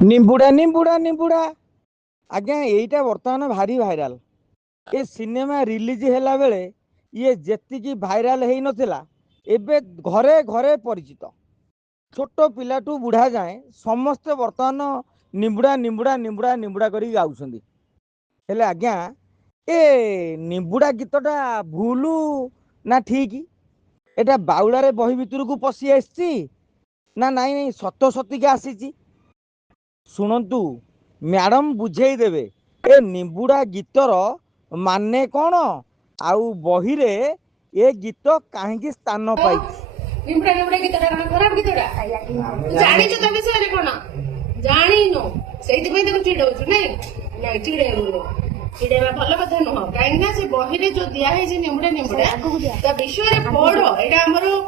निंबुड़ा निंबुड़ा निंबुड़ा आज्ञा यहीटा बर्तमान भारी भाइराल ए सिनेमा रिलीज हैला बेले ये जेतिकी भाइराल है नथिला एबे घरे घरे परिचित छोट पिलाटू बुढ़ा जाए समस्ते बर्तमान निंबुड़ा निंबुड़ा निंबुड़ा निंबुड़ा करी गाउछंदी हेले आज्ञा ए निंबुड़ा गीतटा भूलू ना ठीक एटा बाउलारे बही भितर को पशि आसी ना नाई नाई सत सतिका आसी शुणु मैडम बुझे देवे ए निंबुड़ा गीतर माने कौन आउ बही रे ए गीत कहीं स्थान पाई निंबुड़ा निंबुड़ा गीतटा कौन खराब गीतटा जानि छ त विषय कोन जानि नो सेति पई देखो चिडौछु नै नै चिडेबा भल कथा नुह कहीं से बही रे जो दिया है जे निंबुड़ा निंबुड़ा त विषय रे पढ़ एटा हमरो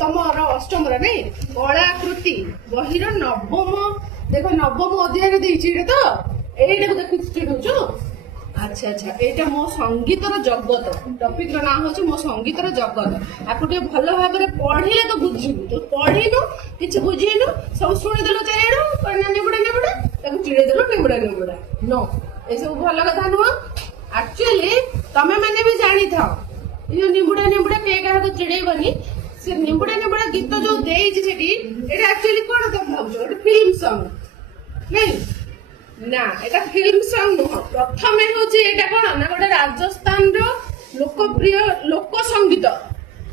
तमर अष्टम रे नै कलाकृति बही रो नवम देखो नवम अध्याय रे देछि रे तो एटा को देखु चिडौछु। अच्छा अच्छा एटा मो संगीतर जगत टॉपिक रो नाम होछ मो संगीतर जगत आपको टे भल भाबरे पढ़िले तो बुझिबु तो पढ़िनु किछ बुझिनु सब सुनि देलो चारेडो कन्या निबुडा निबुडा ताको चिड़े देलो निबुडा निबुडा नो ए सब भल कथा नुह एक्चुअली तमे माने भी जानि थाओ ये निबुडा निबुडा के काहा को चिड़ेबनी से निबुडा निबुडा गीत जो देछि सेठी एटा एक्चुअली कोन त भाबछो एटा फिल्म सॉन्ग नहीं ना एटा फिल्म सॉन्ग नुह प्रथमे होची एटा कोन ना गोटे राजस्थान रो लोकप्रिय लोक संगीत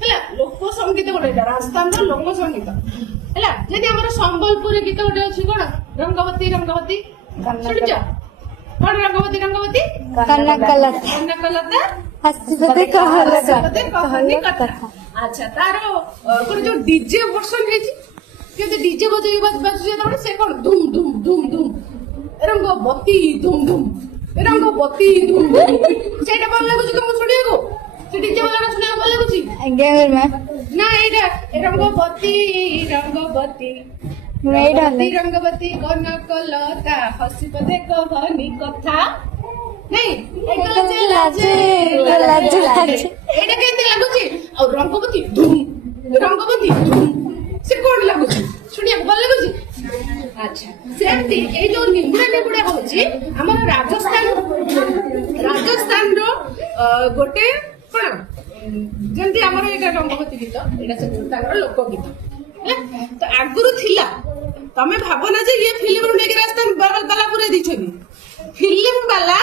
हैला लोक संगीत गोटे एटा राजस्थान रो लोक संगीत हैला जेदी हमर संबलपुर गीत गोटे अछि कोन रंगवती रंगवती सुनिछ कोन रंगवती रंगवती कनकलता कनकलता हसबते कहानी कथा अच्छा तारो कोन जो डीजे वर्जन हेछि के डीजे बजै बजै त से कोन धूम धूम धूम धूम रंगवती धूम धूम रंगवती धूम धूम सेटा भल लागुची तुम सुनिएको से डीजे वाला सुनिएको भल लागुची गेमर मैम ना एटा रंगवती रंगवती रंगवती रंगवती कनकलता हसिपदे कहानी कथा नहीं एटा लाजे एटा केते लागुची और रंगवती धूम से कोन लागुची सुनिएको भल लागुची अच्छा सेमती ए जो निंबुड़ा निंबुड़ा होची हमर राजस्थान रो गोटे कोन जेंती हमर एटा रंगवती गीत एटा से ताकर लोक गीत तो आगुरु थिला तमे भाबना जे ये फिल्म रो नेक राजस्थान बाला पुरे दिछनी फिल्म वाला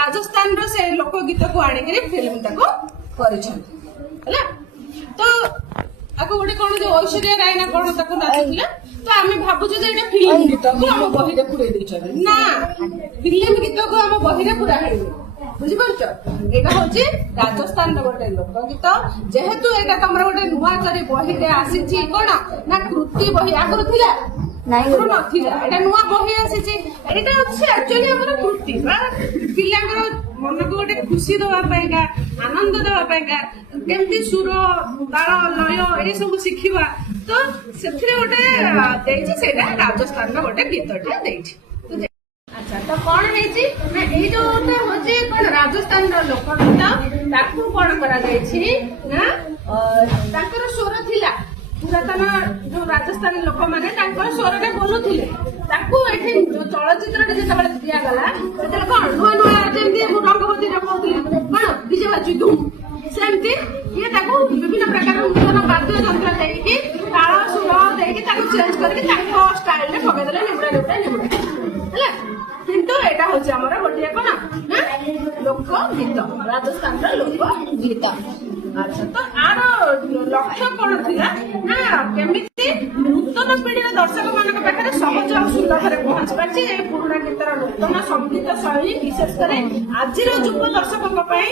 राजस्थान रो से लोक गीत को आनी के फिल्म ताको करिछन हैला तो आको गोटे कोन जो ऐश्वर्या राय ना कोन ताको नाचिथिला तो आमे भाबु जे एटा फिल्म गीत को हम बही रे पुरे दिछन ना फिल्म गीत को हम बही रे पुरा हेलु बुझि परछ एटा होची राजस्थान रो गोटे लोक गीत जेहेतु एटा तमरा गोटे नुवा करी बही रे आसीची कोन ना कृति बही आगरो थिला नहीं नथिला एटा नुवा बही आसीची एटा होची एक्चुअली हमर कृति बा पिलांगर मन को गोटे खुशी दवा पाएगा आनंद दवा पाएगा केमती सुर ताल लय ए सब शिखिबा तो सेथिरे गोटे देछि सेटा राजस्थान रो गोटे गीतटा देछि अच्छा तो कौन हेछि ना ए जो होछि कोन राजस्थान रो लोक गीत ताकू कोन करा जायछि ना ताकर स्वर थिला पुरातन जो राजस्थान लोक माने ताकर स्वर रे बोलुथिले ताकू एठी चलचित्र जे तबले दिया गला सेते कोन नुआ नुआ जेंती रंगवती रे कहउथिले कोन डीजे बाजु धूम सेमती ये ताकू विभिन्न प्रकार नूतन वाद्य यंत्र देकी ताल सुर देकी ताकू चेंज करके ताको स्टाइल रे पके देले निबुडा निबुडा निबुडा हैला किंतु एटा होछि हमर गोटिया कोन ना लोक गीत राजस्थान रो लोक गीत अच्छा तो आर लक्ष्य कौन थिला ना केमिति नूतन पीढ़ीर दर्शक मानक पाखरे सहज और सुंदर भाବରେ पहुंच पाछि ए पुराना गीतर नूतन संगीत शैली विशेष करे आजिर युव दर्शकक पई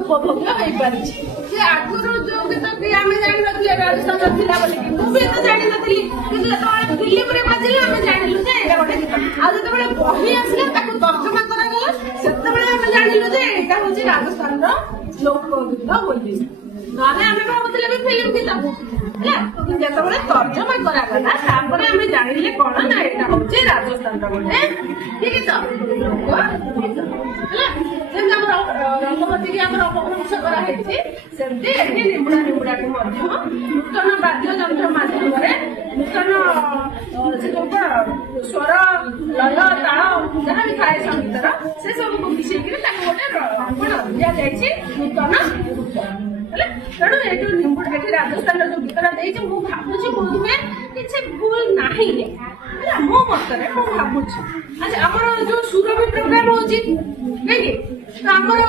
उपभोग्य होई पारिछि जे आगुरो जो गीत कि आमे जानि नथिले राजस्थान थिला बोली कि मु भी तो जानि नथिली किंतु जेतबेले फिल्म रे बाजिले आमे जानिलु जे एटा गोटे गीत आ जेतबेले बही आसिला ताकू तर्जमा करा गेला सेतबेले आमे जानिलु जे एटा होछि राजस्थान रो लोक गीत बोली नाले आमे भाबुतले भी फिल्म गीत हैला जेतबेले तर्जमा करा गला तापरे आमे जानिले कोन ना एटा होछि राजस्थान रो गोटे गीत लोक गीत हैला जेंता हमर रंगवती के हमर अपभ्रंश करा हेछि सेमते एठी निबुडा निबुडा के मध्यम नूतन वाद्य यंत्र माध्यम रे नूतन से जो स्वर ଯାଇଛି ନୂତନ ଗୀତ ହେଲା। ତେଣୁ ଏ ଯୋଉ ନିମ୍ବୁଡା ଏଠି ରାଜସ୍ଥାନର ଯୋଉ ଗୀତଟା ଦେଇଛି ମୁଁ ଭାବୁଛି ବୋଧହୁଏ କିଛି ଭୁଲ ନାହିଁ ହେଲା ମୋ ମତରେ ମୁଁ ଭାବୁଛି। ଆଚ୍ଛା ଆମର ଯୋଉ ସୁରଭି ପ୍ରୋଗ୍ରାମ ହଉଛି ନାଇଁ ତ ଆମର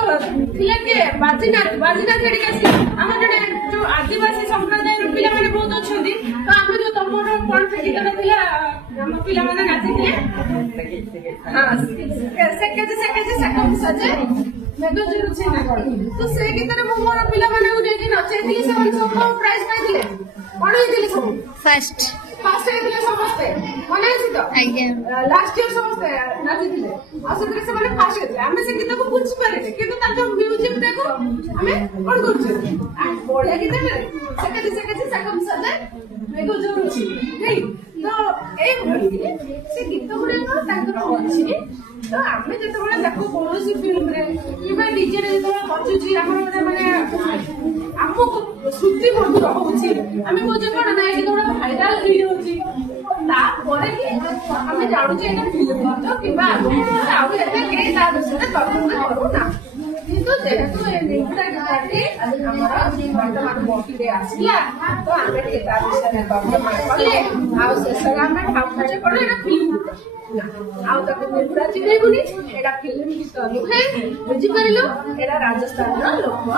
ଥିଲା କିଏ ବାଜିନାଥ ଏଠିକି ଆସି ଆମର ଜଣେ ଯୋଉ ଆଦିବାସୀ ସମ୍ପ୍ରଦାୟର ପିଲାମାନେ ବହୁତ ଅଛନ୍ତି ତ ଆମେ ଯୋଉ ତମର କଣ ସେ ଗୀତଟା ଥିଲା ଆମ ପିଲାମାନେ ନାଚିଥିଲେ ତ ସେ ଗୀତରେ ମୁଁ ମୋର ପିଲାମାନଙ୍କୁ ଯାଇକି ନଚେଇଥିଲି ସେମାନେ ସବୁ ପ୍ରାଇଜ ପାଇଥିଲେ କଣ ହେଇଥିଲେ ସବୁ ଫାଷ୍ଟ ହେଇଥିଲେ ସମସ୍ତେ ମନେ ଅଛି ତ ଆଜ୍ଞା ଲାଷ୍ଟ ଇୟର ସମସ୍ତେ ନାଚିଥିଲେ ଆଉ ସେଥିରେ ସେମାନେ ଫାଷ୍ଟ ହେଇଥିଲେ ଆମେ ସେ ଗୀତକୁ ବୁଝିପାରିଲେ କିନ୍ତୁ ତାର ଯୋଉ ମ୍ୟୁଜିକ ଟାକୁ ଆମେ କଣ କରୁଛେ ବଢିଆ ଗୀତ ମେଘ ଜରୁଛି ତ ଏଇଭଳି ସେ ଗୀତ ଗୁଡାକ ତାଙ୍କର ଅଛି ତ ଆମେ ଯେତେବେଳେ ତାକୁ କୌଣସି ଫିଲ୍ମରେ କିମ୍ବା ନିଜରେ ଯେତେବେଳେ ବଞ୍ଚୁଛି ଆମର ଗୋଟେ ମାନେ ଆମକୁ ସ୍ମୃତି ମଧୁର ହଉଛି ଆମେ କହୁଛେ କଣ ନା ଏଇ ଗୀତ ଗୁଡାକ ଭାଇରାଲ ହେଇଯାଉଛି ତାପରେ କି ଆମେ ଜାଣୁଛେ ଏଇଟା ଫିଲ୍ମ ଗୀତ କିମ୍ବା ଆଉ ଏତେ କେହି ତା ବିଷୟରେ ତର୍କ କରୁନା କିନ୍ତୁ ଯେହେତୁ ଏ ନିମ୍ବୁଡା ଗୀତଟି ଆମର ବର୍ତ୍ତମାନ ବହିରେ ଆସିଲା ତ ଆମେ ଟିକେ ତା ବିଷୟରେ ତର୍ଜମା କଲେ ଆଉ ଶେଷରେ ଆମେ ଭାବୁଛେ କଣ ଏଇଟା ଫିଲ୍ମ ଗୀତ ଆଉ ତାକୁ ନିମ୍ବୁଡା ଚିହ୍ନେଇବୁନି ଏଇଟା ଫିଲ୍ମ ଗୀତ ନୁହେଁ ବୁଝିପାରିଲୁ ଏଇଟା ରାଜସ୍ଥାନର ଲୋକ